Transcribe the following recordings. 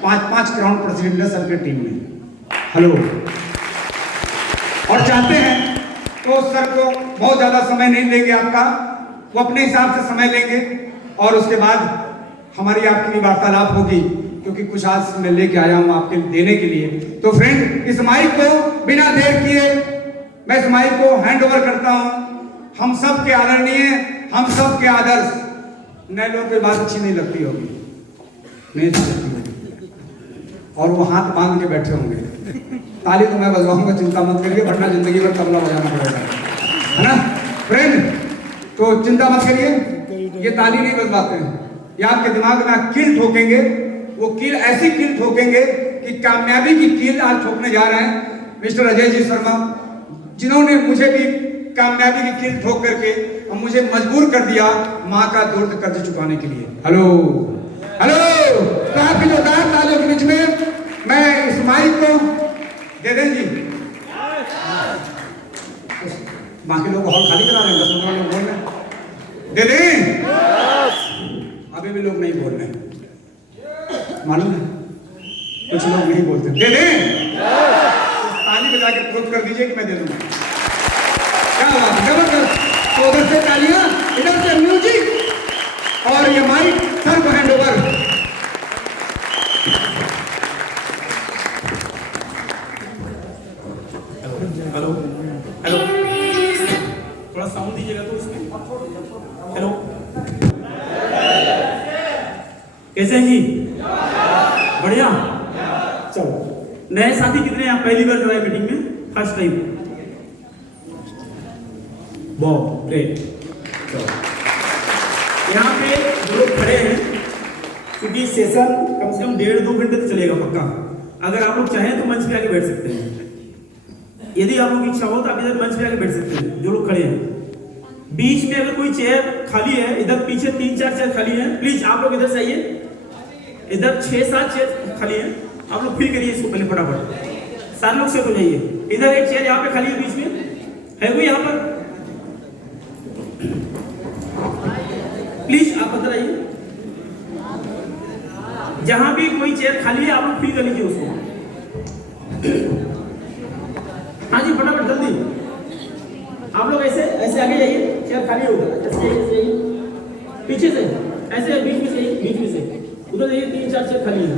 5-5 crown president sir की team में। Hello. और चाहते हैं तो सर को बहुत ज़्यादा समय नहीं लेंगे आपका, वो अपने हिसाब से समय लेंगे और उसके बाद हमारी आपकी भी वार्तालाप होगी, क्योंकि कुछ आज मैं लेके आया हूँ आपके देने के लिए। तो फ्रेंड, इस माइक को बिना देर किए मैं इस माइक को हैंड ओवर करता हूँ। हम सब के आदरणीय, हम सब के आदर्श, नए लोगों की बात अच्छी नहीं लगती होगी, नहीं लगती होगी, और वो हाथ बांध के बैठे होंगे। ताली तो मैं बजवाऊंगा, चिंता मत करिए, वरना जिंदगी भर तबला बजाना पड़ेगा, है ना फ्रेंड? तो चिंता मत करिए, ये ताली नहीं बजवाते हैं, ये आपके दिमाग में कील ठोकेंगे। वो कील ऐसी कील ठोकेंगे कि कामयाबी की कील आज ठोकने जा रहे हैं मिस्टर अजय जी शर्मा, जिन्होंने मुझे भी कामयाबी की कील ठोक करके और मुझे मजबूर कर दिया माँ का दुर्द कर्ज चुकाने के लिए। हेलो हेलो, तो आपकी जोरदार तालियों के बीच में मैं इस माइक को दे दें जी। बाकी लोग हॉल खाली करा रहे हैं, 10-15 लोग बोल रहे हैं, दे दें। अभी भी लोग नहीं बोल रहे हैं, मालूम है, कुछ लोग नहीं बोलते, दे दें। ताली बजा के प्रूव कर दीजिए कि मैं दे दूंगा। क्या बात है, जबरदस्त। तो उधर से तालियां, इधर से म्यूजिक, और ये माइक सर को हैंड ओवर। हेलो हेलो, थोड़ा साउंड दीजिएगा तो इसमें। हेलो, कैसे हैं जी? बढ़िया। चलो, नए साथी कितने हैं? आप पहली बार जो है मीटिंग में, फर्स्ट टाइम? बहुत ग्रेट। चलो, यहाँ पे जो लोग खड़े हैं, क्योंकि सेशन कम से कम 1.5-2 घंटे तो चलेगा पक्का। अगर आप लोग चाहें तो मंच पे आके बैठ सकते हैं, यदि आप लोग की इच्छा हो तो आप इधर मंच पे आके बैठ सकते हैं। जो लोग खड़े हैं, बीच में अगर कोई चेयर खाली है, इधर पीछे 3-4 चेयर खाली है, प्लीज आप लोग इधर से आइए। इधर 6-7 चेयर खाली है, आप लोग फिल करिए इसको पहले फटाफट, सारे लोग सेट हो जाइए। इधर एक चेयर यहाँ पे खाली है, बीच में है कोई यहाँ पर? प्लीज आप अंदर आइए। जहां भी कोई चेयर खाली है आप लोग फिल कर लीजिए उसको। हाँ जी, फटाफट जल्दी। आप लोग ऐसे ऐसे आगे जाइए, चेयर खाली होगा, ऐसे पीछे से ऐसे, बीच में से, बीच में से उधर जाइए, 3-4 चेयर खाली है।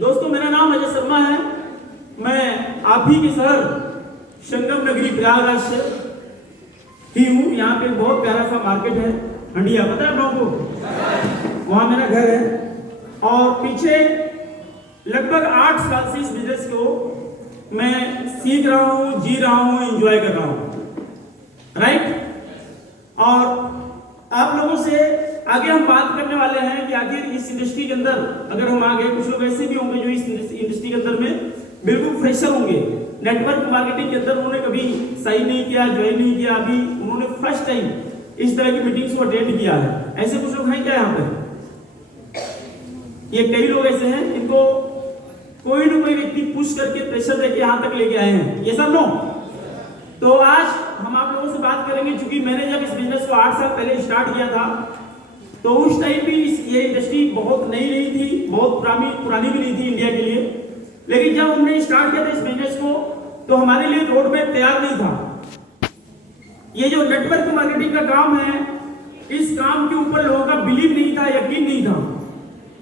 दोस्तों, मेरा नाम अजय शर्मा है, मैं आप ही के शहर संगम नगरी प्रयागराज से ही हूँ। यहाँ पे बहुत प्यारा सा मार्केट है, हंडिया, पता है आप लोगों को? वहाँ मेरा घर है, और पीछे लगभग 8 साल से इस बिजनेस को मैं सीख रहा हूँ, जी रहा हूँ, एंजॉय कर रहा हूँ, राइट? और आप लोगों से आगे हम बात करने वाले हैं कि आखिर इस इंडस्ट्री के अंदर अगर हम आगे, कुछ लोग ऐसे भी होंगे जो इस इंडस्ट्री के अंदर में बिल्कुल फ्रेशर होंगे, नेटवर्क मार्केटिंग के अंदर उन्होंने कभी साइन नहीं किया, ज्वाइन नहीं किया, अभी उन्होंने फर्स्ट टाइम इस तरह की मीटिंग्स को अटेंड किया है। ऐसे कुछ लोग हैं क्या यहाँ पे? ये कई लोग ऐसे हैं जिनको कोई ना कोई व्यक्ति पुश करके, प्रेशर देके यहाँ तक लेके आए हैं, ये सब नो। तो आज हम आप लोगों से बात करेंगे, क्योंकि मैंने जब इस बिजनेस को 8 साल पहले स्टार्ट किया था, तो उस टाइम भी ये इंडस्ट्री बहुत नई नहीं थी, बहुत पुरानी भी नहीं थी इंडिया के लिए। लेकिन जब हमने स्टार्ट किया था इस बिजनेस को, तो हमारे लिए रोड मैप तैयार नहीं था। ये जो नेटवर्क मार्केटिंग का काम है, इस काम के ऊपर लोगों का बिलीव नहीं था, यकीन नहीं था,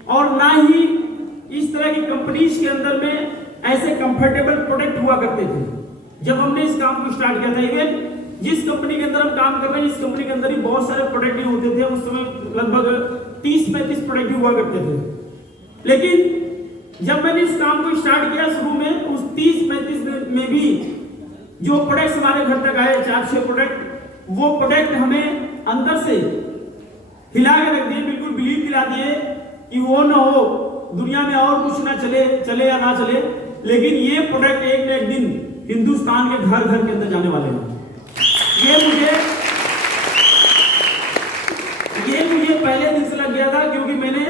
और ना ही इस तरह की कंपनीज के अंदर में ऐसे कंफर्टेबल प्रोडक्ट हुआ करते थे। जब हमने इस काम को स्टार्ट किया था, इवन जिस कंपनी के अंदर हम काम कर रहे हैं, इस कंपनी के अंदर ही बहुत सारे प्रोडक्ट ही होते थे। उस समय लगभग 30-35 प्रोडक्ट ही हुआ करते थे। लेकिन जब मैंने इस काम को स्टार्ट किया शुरू में, उस 30-35 में भी जो प्रोडक्ट्स हमारे घर तक आए, 4-6 प्रोडक्ट, वो प्रोडक्ट हमें अंदर से हिला के रख दिए, बिल्कुल बिलीव दिला दिए कि वो ना हो, दुनिया में और कुछ ना चले या ना चले, लेकिन ये प्रोडक्ट एक न एक दिन हिंदुस्तान के घर घर के अंदर जाने वाले हैं। ये मुझे पहले दिन से लग गया था, क्योंकि मैंने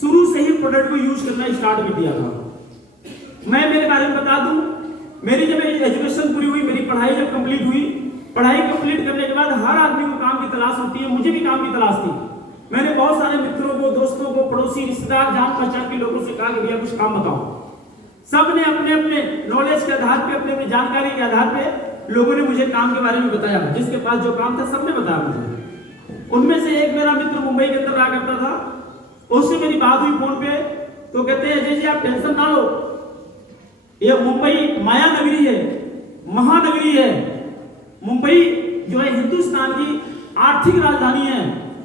शुरू से ही प्रोडक्ट को यूज करना स्टार्ट कर दिया था। मैं मेरे बारे में बता दूं, मेरी जब एजुकेशन पूरी हुई, मेरी पढ़ाई जब कंप्लीट हुई, पढ़ाई कंप्लीट करने के बाद हर आदमी को काम की तलाश होती है, मुझे भी काम की तलाश थी। मैंने बहुत सारे मित्रों को, दोस्तों को, पड़ोसी, रिश्तेदार, जान पहचान के लोगों से कहा कि भैया कुछ काम बताओ। सब ने अपने अपने नॉलेज के आधार पे, अपने अपने जानकारी के आधार पे लोगों ने मुझे काम के बारे में बताया। जिसके पास जो काम था सबने बताया मुझे। उनमें से एक मेरा मित्र मुंबई के अंदर रहा करता था, उससे मेरी बात हुई फोन पे, तो कहते हैं अजय जी आप टेंशन ना लो, ये मुंबई माया नगरी है, महानगरी है। मुंबई जो है हिंदुस्तान की आर्थिक राजधानी है।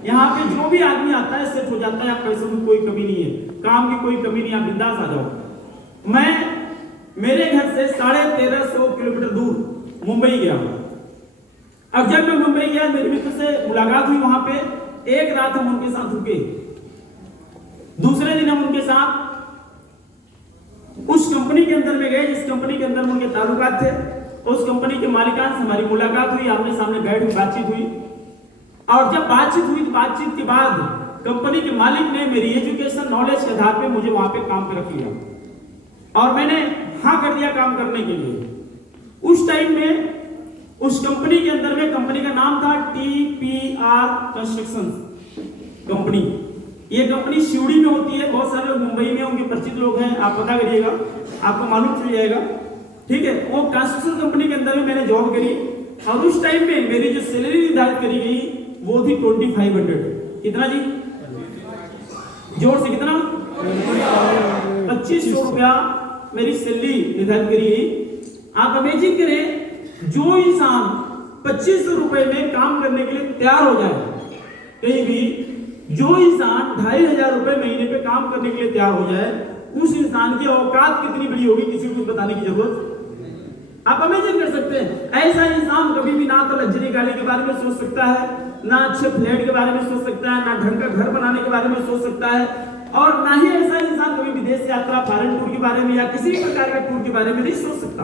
यहाँ पे जो भी आदमी आता है सेट हो जाता है, आप पैसों की कोई कमी नहीं है, काम की कोई कमी नहीं, आप बिंदास आ जाओ। मेरे घर से 1350 किलोमीटर दूर मुंबई गया। अब जब मैं मुंबई गया, मेरे मित्र से मुलाकात हुई वहां पे, एक रात हम उनके साथ रुके। दूसरे दिन हम उनके साथ उस कंपनी के अंदर में गए जिस कंपनी के अंदर उनके ताल्लुकात थे। उस कंपनी के मालिकान से हमारी मुलाकात हुई, आमने सामने बैठ के बातचीत हुई। और जब बातचीत हुई तो बातचीत के बाद कंपनी के मालिक ने मेरी एजुकेशन नॉलेज के आधार पे मुझे वहां पे काम पे रख लिया और मैंने हाँ कर दिया काम करने के लिए। उस टाइम में उस कंपनी के अंदर में, कंपनी का नाम था TPR कंस्ट्रक्शन कंपनी। ये कंपनी शिवड़ी में होती है। बहुत सारे लोग मुंबई में उनके परिचित लोग हैं, आप पता करिएगा, आपको मालूम चल जाएगा। ठीक है, वो कंस्ट्रक्शन कंपनी के अंदर में मैंने जॉब करी और उस टाइम में मेरी जो सैलरी निर्धारित करी गई वो थी 2500। कितना जी? जोर से कितना? 2500 रुपया मेरी सैलरी निर्धारित करी गई। आप इमेजिन करें, जो इंसान 2500 रुपए में काम करने के लिए तैयार हो जाए कहीं भी, जो इंसान 2500 रुपए महीने पे काम करने के लिए तैयार हो जाए, उस इंसान की औकात कितनी बड़ी होगी किसी को बताने की जरूरत। आप इमेजिन कर सकते हैं, ऐसा इंसान कभी भी ना तो लग्जरी गाड़ी के बारे में सोच सकता है, ना अच्छे फ्लैट के बारे में सोच सकता है, ना ढंग का घर बनाने के बारे में सोच सकता है, और ना ही ऐसा इंसान कभी विदेश यात्रा, फॉरेन टूर के बारे में या किसी भी प्रकार का टूर के बारे में नहीं सोच सकता,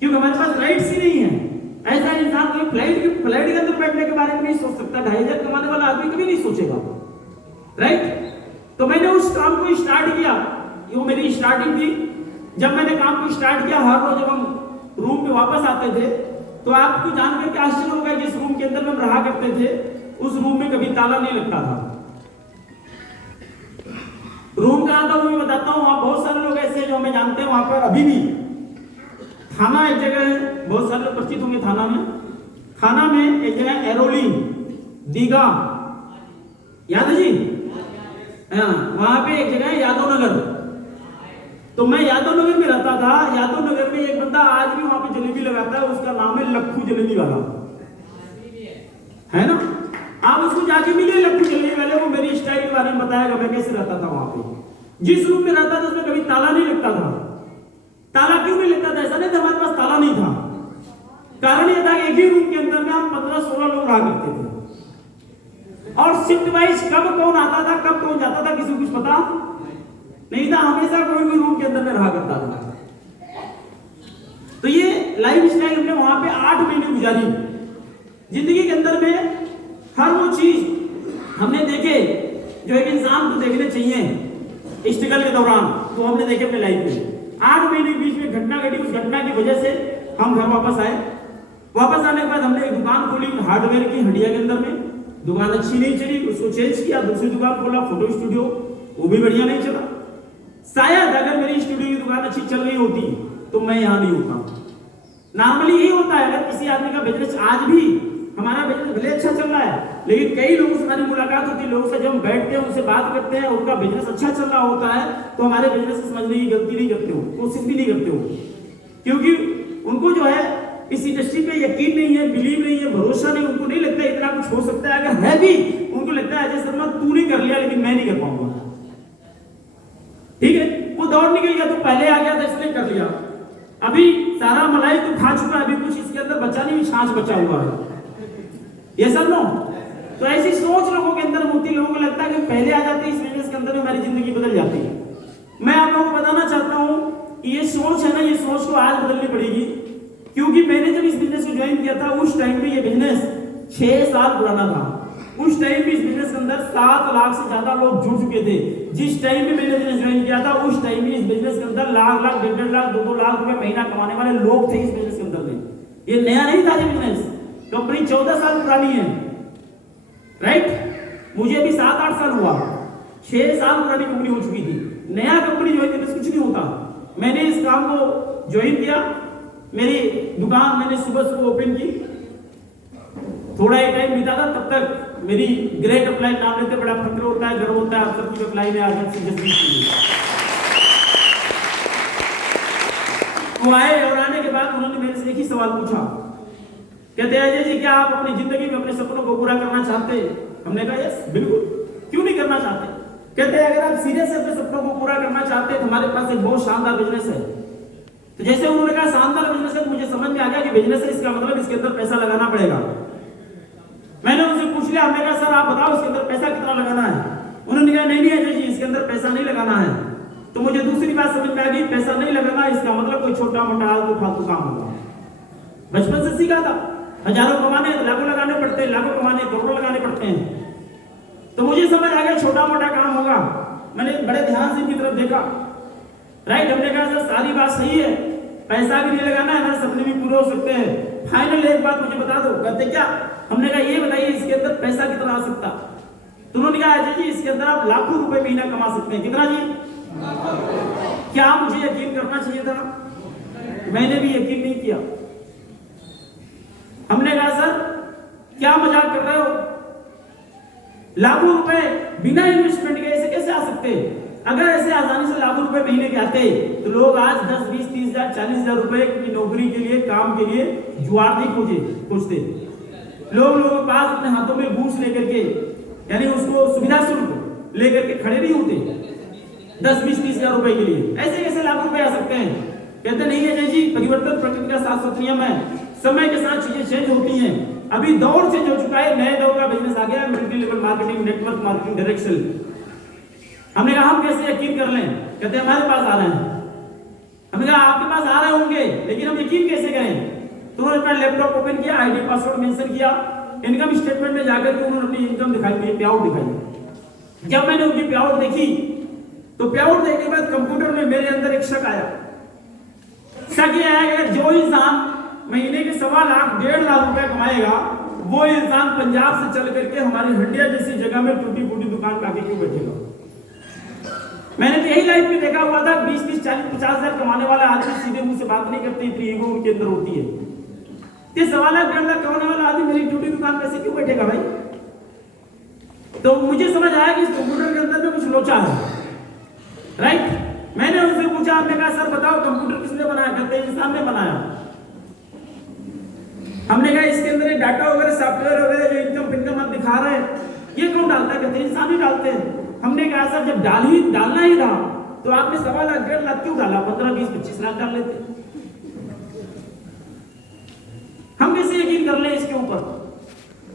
क्योंकि हमारे पास राइट्स ही नहीं है। ऐसा इंसान कोई फ्लाइट के अंदर बैठने के बारे में नहीं सोच सकता। 2500 कमाने वाला आदमी कभी नहीं सोचेगा, राइट। तो मैंने उस काम को स्टार्ट किया, वो मेरी स्टार्टिंग थी। जब मैंने काम को स्टार्ट किया, हर रोज जब हम रूम पे वापस आते थे तो आपको जानकर के आश्चर्य होगा, जिस रूम के अंदर हम रहा करते थे उस रूम में कभी ताला नहीं लगता था। रूम कहाँ था वो मैं बताता हूँ। वहां बहुत सारे लोग ऐसे जो हमें जानते हैं, वहां पर अभी भी थाना एक जगह है, बहुत सारे लोग परिचित होंगे थाना में। थाना में एक जगह एरोली दीघा, याद है जी? वहां पे एक जगह है यादव नगर। तो मैं यादव नगर में रहता था। यादव नगर में एक बंदा आज भी वहां पे जलेबी लगाता है, उसका नाम है लक्खू जलेबी वाला, है ना? आप उसको जाके मिले, लक्खू जलेबी वाले, वो मेरी स्टाइल के बारे में बताएगा मैं कैसे रहता था वहां पे। जिस रूम में रहता था उसमें कभी ताला नहीं लगता था। ताला क्यों नहीं लगता था? ऐसा नहीं था हमारे पास ताला नहीं था, कारण यह था कि एक ही रूम के अंदर में हम 15-16 लोग रहा करते थे और शिफ्ट वाइज कब कौन आता था, कब कौन जाता था, किसी को कुछ पता नहीं था। हमेशा कोई भी रूम के अंदर में रहा करता था। तो ये लाइफ स्टाइल हमने वहां पे 8 महीने गुजारी। जिंदगी के अंदर में हर वो चीज हमने देखे जो एक इंसान को देखने चाहिए स्ट्रगल के दौरान, तो हमने देखे अपने लाइफ में। 8 महीने के बीच में घटना घटी, उस घटना की वजह से हम घर वापस आए। वापस आने के बाद हमने एक दुकान खोली हार्डवेयर की हंडिया के अंदर में। दुकान अच्छी नहीं चली, उसको चेंज किया, दूसरी दुकान खोला फोटो स्टूडियो, वो भी बढ़िया नहीं चला। शायद अगर मेरी स्टूडियो की दुकान अच्छी चल रही होती तो मैं यहाँ नहीं होता। नॉर्मली यही होता है, अगर किसी आदमी का बिजनेस, आज भी हमारा बिजनेस भले अच्छा चल रहा है, लेकिन कई लोगों से हमारी मुलाकात होती है, लोगों से जब हम बैठते हैं उनसे बात करते हैं, उनका बिजनेस अच्छा चल रहा होता है तो हमारे बिजनेस को समझने की गलती नहीं करते हो, कोशिश भी नहीं करते हो, क्योंकि उनको जो है इस इंडस्ट्री पे यकीन नहीं है, बिलीव नहीं है, भरोसा नहीं, उनको नहीं लगता इतना कुछ हो सकता है। अगर है भी उनको लगता है अजय शर्मा तू नहीं कर लिया लेकिन मैं नहीं कर पाऊंगा। ठीक है, वो दौड़ निकल गया, तो पहले आ गया था इसलिए कर लिया। अभी सारा मलाई तो खा चुका है, अभी कुछ इसके अंदर बचा नहीं, छाछ बचा हुआ है। ये सब नो, तो ऐसी सोच लोगों के अंदर होती, लोगों को लगता है कि पहले आ जाते इस बिजनेस के अंदर में हमारी जिंदगी बदल जाती है। मैं आप लोगों को बताना चाहता हूं कि ये सोच है ना, ये सोच को आज बदलनी पड़ेगी, क्योंकि मैंने जब इस बिजनेस को ज्वाइन किया था उस टाइम पे ये बिजनेस 6 साल पुराना था। उस टाइम पे इस बिजनेस के अंदर 7 लाख से ज्यादा लोग जुड़ चुके थे। जिस टाइम पे मैंने बिजनेस ज्वाइन किया था उस टाइम में इस बिजनेस के अंदर लाख, 1.5 लाख, 2 लाख रुपए महीना कमाने वाले लोग थे इस बिजनेस के अंदर में। ये नया नहीं था ये बिजनेस, कंपनी 14 साल पुरानी है, राइट। मुझे अभी 7-8 साल हुआ, 6 साल पुरानी कंपनी हो चुकी थी। नया कंपनी ज्वाइन करने से कुछ नहीं होता। मैंने इस काम को ज्वाइन किया, मेरी दुकान मैंने सुबह ओपन की, थोड़ा ही टाइम बीता था, तब तक मेरी ग्रेट अप्लाई नाम लेते बड़ा फक्र होता है, गर्व होता है, आप सबकी अप्लाई में आगे से वो आए और आने के बाद उन्होंने मेरे से एक ही सवाल पूछा, कहते हैं अजय जी क्या आप अपनी जिंदगी में अपने सपनों को पूरा करना चाहते हैं? हमने कहा यस बिल्कुल, क्यों नहीं करना चाहते? कहते हैं अगर आप सीरियस अपने सपनों को पूरा करना चाहते हैं तो हमारे पास एक बहुत शानदार बिजनेस है। तो जैसे उन्होंने कहा शानदार बिजनेस है, तो मुझे समझ में आ गया कि बिजनेस है, इसका मतलब इसके अंदर पैसा लगाना पड़ेगा। मैंने उनसे पूछ लिया, हमने कहा सर आप बताओ इसके अंदर पैसा कितना लगाना है? उन्होंने कहा नहीं अजय जी इसके अंदर पैसा नहीं लगाना है। तो मुझे दूसरी बात समझ में आ गई, पैसा नहीं लगाना इसका मतलब कोई छोटा मोटा आलतू फालतू काम होगा। बचपन से सीखा था, हजारों कमाने लाखों लगाने पड़ते हैं, लाखों कमाने करोड़ों लगाने पड़ते हैं। तो मुझे समझ आ गया छोटा मोटा काम होगा। मैंने बड़े ध्यान से इनकी तरफ देखा, राइट। हमने कहा सर सारी बात सही है, पैसा भी नहीं लगाना है, हमारे सपने भी पूरे हो सकते हैं। फाइनल एक बात मुझे बता दो। कहते क्या? हमने कहा ये बताइए इसके अंदर पैसा कितना आ सकता? तो उन्होंने कहा अजय जी इसके अंदर आप लाखों रुपए महीना कमा सकते हैं। कितना जी? क्या मुझे यकीन करना चाहिए था? मैंने भी यकीन नहीं किया। हमने कहा सर क्या मजाक कर रहे हो? लाखों रुपए बिना इन्वेस्टमेंट के ऐसे कैसे आ सकते? अगर ऐसे आसानी से लाखों रुपए महीने के आते तो लोग आज 10, 20, 30 हजार 40 हजार रुपए की नौकरी के लिए काम के लिए जुआर नहीं खोजते। लोगों के पास अपने हाथों में घूस लेकर के यानी उसको सुविधा शुल्क लेकर के खड़े नहीं होते 10, 20, 30 हजार रुपए के लिए। ऐसे कैसे लाखों रुपए आ सकते हैं? कहते नहीं है जय जी, परिवर्तन प्रकृति का शाश्वत नियम है, समय के साथ चीजें चेंज होती हैं। अभी दौर चेंज हो चुका है, नए दौर का बिजनेस आ गया, multi level marketing, network marketing, direction. हमने कहा हम कैसे यकीन कर लें? कहते हमारे पास आ रहे हैं। हमने कहा आपके पास आ रहे होंगे लेकिन हम यकीन कैसे करें? तो उन्होंने अपना लैपटॉप ओपन किया, आईडी पासवर्ड मेंशन किया, इनकम स्टेटमेंट में जाकर के उन्होंने अपनी इनकम दिखाई, पे आउट दिखाई। जब मैंने उनकी पे आउट देखी तो पे आउट देखने के बाद कंप्यूटर में मेरे अंदर एक शक आया। शक ये आया कि जो इंसान महीने के 1.25 लाख 1.5 लाख रुपए कमाएगा वो इंसान पंजाब से चल करके हमारी हंडिया जैसी जगह में टूटी फूटी दुकान काके क्यों बैठेगा? मैंने तो यही लाइफ में देखा हुआ था, 20, 30, 40, 50 हजार कमाने वाला आदमी सीधे मुंह से बात नहीं करते, इतनी ईगो उनके अंदर होती है। 1.25 लाख 1.5 लाख कमाने वाला आदमी मेरी टूटी दुकान पे से क्यों बैठेगा भाई? तो मुझे समझ आया कि इस कंप्यूटर के अंदर में कुछ लोचा है, राइट। मैंने उनसे पूछा, हमने कहा सर बताओ कंप्यूटर किसने बनाया? कहते हैं इंसान ने बनाया। हमने कहा इसके अंदर डाटा वगैरह सॉफ्टवेयर वगैरह जो इनकम आप दिखा रहे हैं ये कौन डालता है? कहते हैं इंसान ही डालते हैं। हमने कहा सर जब डालना ही रहा तो आपने 1.25 लाख 1.5 लाख क्यों डाला? 15, 20, 25 लाख डाल लेते। हम कैसे यकीन कर ले इसके ऊपर?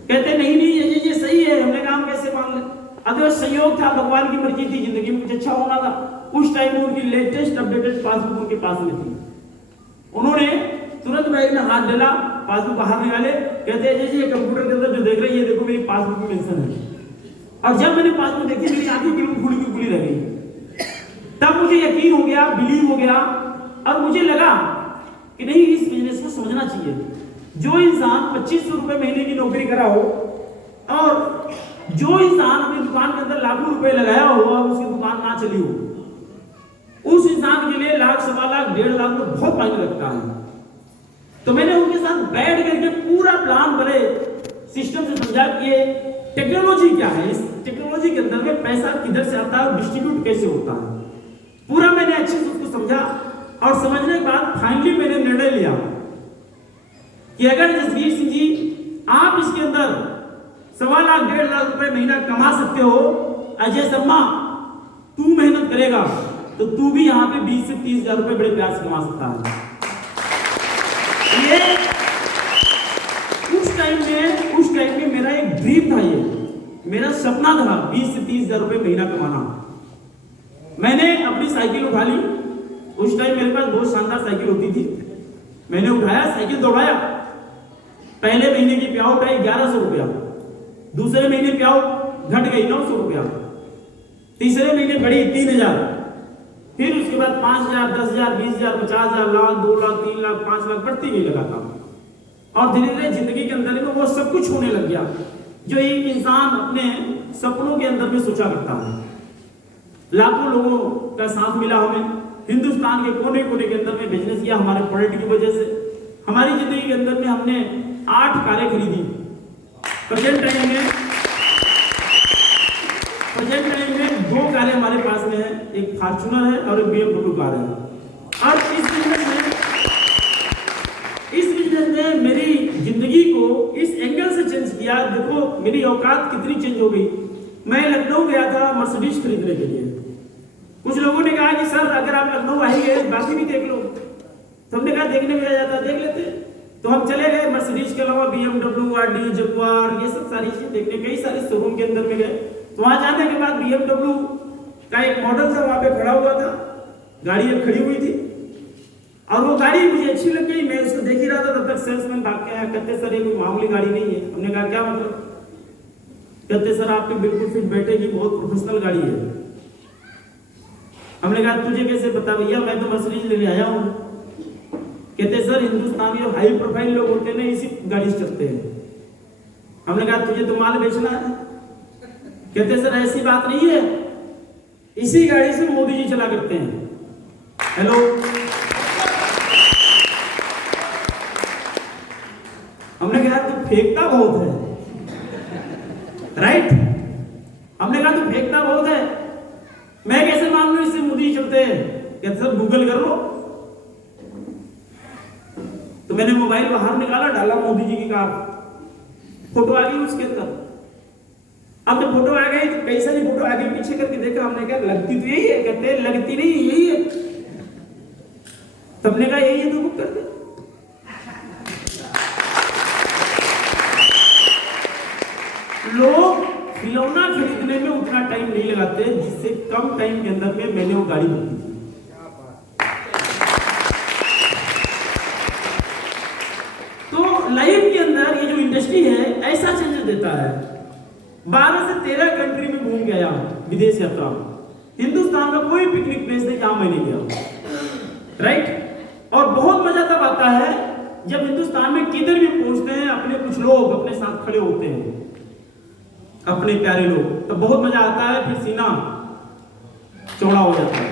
कहते नहीं ये सही है। हमने कहा हम कैसे मान लें? अगर संयोग था, भगवान की मर्जी थी, जिंदगी में कुछ अच्छा होना था। उस टाइम में उनकी लेटेस्ट अपडेटेड पासबुक उनके पास में थी। उन्होंने तुरंत बैग में हाथ डाला, पासबुक बाहर निकाले, कहते हैं जी ये कंप्यूटर के अंदर जो देख रहे हैं ये देखो मेरी पासबुक में मेंशन है। और जब मैंने पासबुक देखी मेरी आंखें बिल्कुल खुली रह गई। तब मुझे यकीन हो गया, बिलीव हो गया और मुझे लगा कि नहीं इस बिजनेस को समझना चाहिए। जो इंसान 2500 रुपए महीने की नौकरी करा हो और जो इंसान अपनी दुकान के अंदर लाखों रुपए लगाया हो और उसकी दुकान ना चली हो, उस इंसान के लिए लाख, 1.25 लाख, 1.5 लाख तो बहुत मायने रखता है। तो मैंने उनके साथ बैठ करके पूरा प्लान बने सिस्टम से समझा कि ये टेक्नोलॉजी क्या है, इस टेक्नोलॉजी के अंदर में पैसा किधर से आता है और डिस्ट्रीब्यूट कैसे होता है, पूरा मैंने अच्छे से उसको समझा। और समझने के बाद फाइनली मैंने निर्णय लिया कि अगर जसवीर सिंह जी आप इसके अंदर 1.25 लाख 1.5 लाख रुपए महीना कमा सकते हो, अजय शर्मा तू मेहनत करेगा तो तू भी यहाँ पे 20 से 30 हजार रुपए बड़े प्यार से कमा सकता है। ये उस टाइम में मेरा एक ड्रीम था, ये मेरा सपना था 20 से 30 हजार रुपए महीना कमाना। मैंने अपनी साइकिल उठा ली। उस टाइम मेरे पास बहुत शानदार साइकिल होती थी। मैंने उठाया, साइकिल दौड़ाया। पहले महीने की पे आउट आई 1100 रुपया, दूसरे महीने पे आउट घट गई 900 रुपया, तीसरे महीने बढ़ी 3000, फिर उसके बाद 5000, 10000, 20000, 50,000, लाख, 2 लाख, 3 लाख, 5 लाख बढ़ती गई लगातार। और धीरे धीरे जिंदगी के अंदर में वो सब कुछ होने लग गया जो एक इंसान अपने सपनों के अंदर में सोचा करता है। लाखों लोगों का साथ मिला हमें, हिंदुस्तान के कोने कोने के अंदर में बिजनेस किया हमारे प्रोडक्ट की वजह से। हमारी जिंदगी के अंदर में हमने 8 कारें खरीदी। प्रेजेंट टाइम में 2 कारें हमारे पास में है, एक फॉर्च्यूनर है और एक BMW कार है। और इस बिजनेस ने मेरी जिंदगी को इस एंगल से चेंज किया। देखो मेरी औकात कितनी चेंज हो गई। मैं लखनऊ गया था मर्सिडीज खरीदने के लिए। कुछ लोगों ने कहा कि सर अगर आप लखनऊ आएंगे बाकी भी देख लो। तो हमने कहा देखने में जाता देख लेते। तो हम चले गए मर्सिडीज के अलावा BMW, आडी, जगुआर, ये सब सारी चीजें देखने, कई सारे शोरूम के अंदर में गए। तो वहां जाने के बाद BMW का एक मॉडल था, वहां पे खड़ा हुआ था, गाड़ी एक खड़ी हुई थी और वो गाड़ी मुझे अच्छी लग गई। मैं उसको देख ही रहा था, तब तक सेल्समैन भाग के आया, कहते सर ये कोई मामूली गाड़ी नहीं है। हमने कहा क्या मतलब? कहते सर आपके बिल्कुल फिट बैठेगी, बहुत प्रोफेशनल गाड़ी है। हमने कहा तुझे कैसे पता भैया, मैं तो मर्सिडीज लेने आया हूँ। कहते सर हिंदुस्तानी जो हाई प्रोफाइल लोग होते हैं ना इसी गाड़ी से चलते हैं। हमने कहा तुझे तो माल बेचना है। कहते सर ऐसी बात नहीं है, इसी गाड़ी से मोदी जी चला करते हैं। हेलो, हमने कहा तू फेंकता बहुत है, राइट? हमने कहा तू फेंकता बहुत है, मैं कैसे मान लूं इससे मोदी जी चलते हैं? कहते सर गूगल कर लो। तो मैंने मोबाइल बाहर निकाला, डाला मोदी जी की कार, फोटो आ गई उसके अंदर। अब जब फोटो आ गई तो कई सारी फोटो आगे पीछे करके देखा। हमने कहा लगती तो यही है। कहते लगती नहीं यही है। तब ने कहा यही है तो बुक कर दे। लोग खिलौना खरीदने में उतना टाइम नहीं लगाते जिससे कम टाइम के अंदर में मैंने वो गाड़ी बुक की। तो लाइफ के अंदर ये जो इंडस्ट्री है ऐसा चेंज देता है। 12 से 13 कंट्री में घूम गया, विदेश यात्रा। हिंदुस्तान का कोई पिकनिक प्लेस नहीं जहां मैं नहीं गया, राइट? और बहुत मजा तब आता है जब हिंदुस्तान में किधर भी पहुंचते हैं, अपने कुछ लोग अपने साथ खड़े होते हैं, अपने प्यारे लोग, तो बहुत मजा आता है। फिर सीना चौड़ा हो जाता है।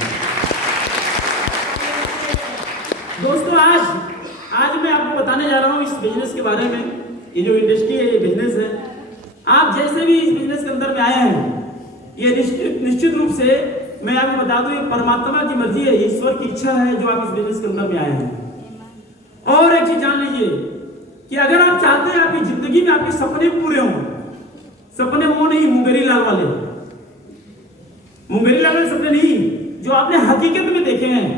दोस्तों आज मैं आपको बताने जा रहा हूं इस बिजनेस के बारे में। ये जो इंडस्ट्री है, ये बिजनेस है। आप जैसे भी इस बिजनेस के अंदर में आए हैं, ये निश्चित रूप से मैं आपको बता दूं, ये परमात्मा की मर्जी है, ईश्वर की इच्छा है जो आप इस बिजनेस के अंदर में आए हैं। और एक चीज जान लीजिए कि अगर आप चाहते हैं आपकी जिंदगी में आपके सपने पूरे हों, सपने वो नहीं मुंगेरी लाल वाले, मुंगेरी लाल वाले सपने नहीं, जो आपने हकीकत में देखे हैं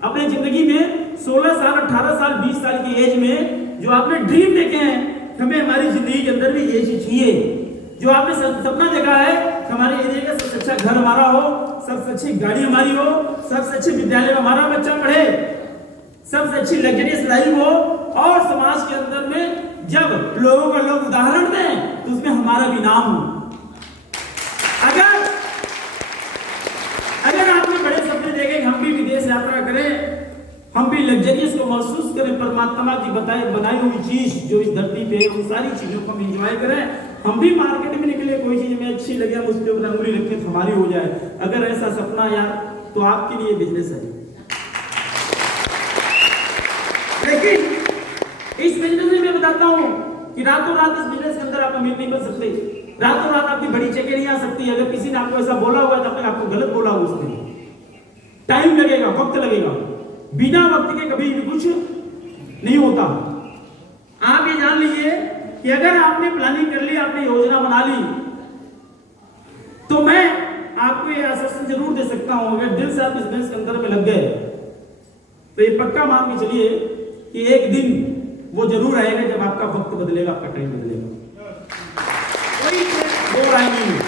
अपने जिंदगी में 16 साल, 18 साल, 20 साल की एज में, जो आपने ड्रीम देखे हैं हमें हमारी जिंदगी के अंदर भी ये चीज चाहिए। जो आपने सपना देखा है हमारे एरिया का सबसे अच्छा घर हमारा हो, सबसे अच्छी गाड़ी हमारी हो, सबसे अच्छे विद्यालय में हमारा बच्चा पढ़े, सबसे अच्छी लग्जरियस लाइफ हो, और समाज के अंदर में जब लोगों का लोग उदाहरण दें तो उसमें हमारा भी नाम हो। अगर आपने बड़े सपने देखे, हम भी विदेश यात्रा करें, हम भी लग्जरियस को महसूस करें, परमात्मा की बनाई हुई चीज जो इस धरती पे है, उन सारी चीजों को हम एंजॉय करें, हम भी मार्केट में निकले, कोई चीज हमें अच्छी लगे, हम उस पर अपना उंगली रखें तो हमारी हो जाए। अगर ऐसा सपना यार, तो आपके लिए बिजनेस है। लेकिन इस बिजनेस में मैं बताता हूं कि रातों रात इस बिजनेस के अंदर आप अमीर नहीं बन सकते, रातों रात आपकी बड़ी चेकें नहीं आ सकती। अगर किसी ने आपको ऐसा बोला हुआ है तो आपको गलत बोला हुआ, उसने टाइम लगेगा, वक्त लगेगा, बिना वक्त के कभी भी कुछ नहीं होता। आप ये जान लीजिए कि अगर आपने प्लानिंग कर ली, आपने योजना बना ली, तो मैं आपको ये आश्वासन जरूर दे सकता हूं, अगर दिल से आप इस बिजनेस के अंदर में लग गए तो ये पक्का मान के चलिए कि एक दिन वो जरूर आएगा जब आपका वक्त बदलेगा, आपका टाइम बदलेगा, कोई दो राय नहीं है।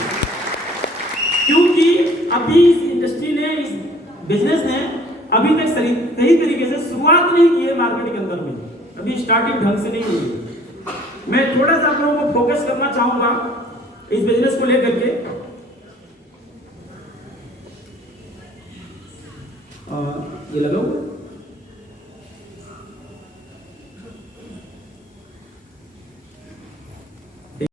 क्योंकि अभी इस इंडस्ट्री ने, इस बिजनेस ने अभी तक सही तरीके से शुरुआत नहीं की है मार्केट के अंदर में, अभी स्टार्टिंग ढंग से नहीं हुई है। मैं थोड़ा सा आप लोगों को फोकस करना चाहूंगा इस बिजनेस को लेकर के। ये लगा हुआ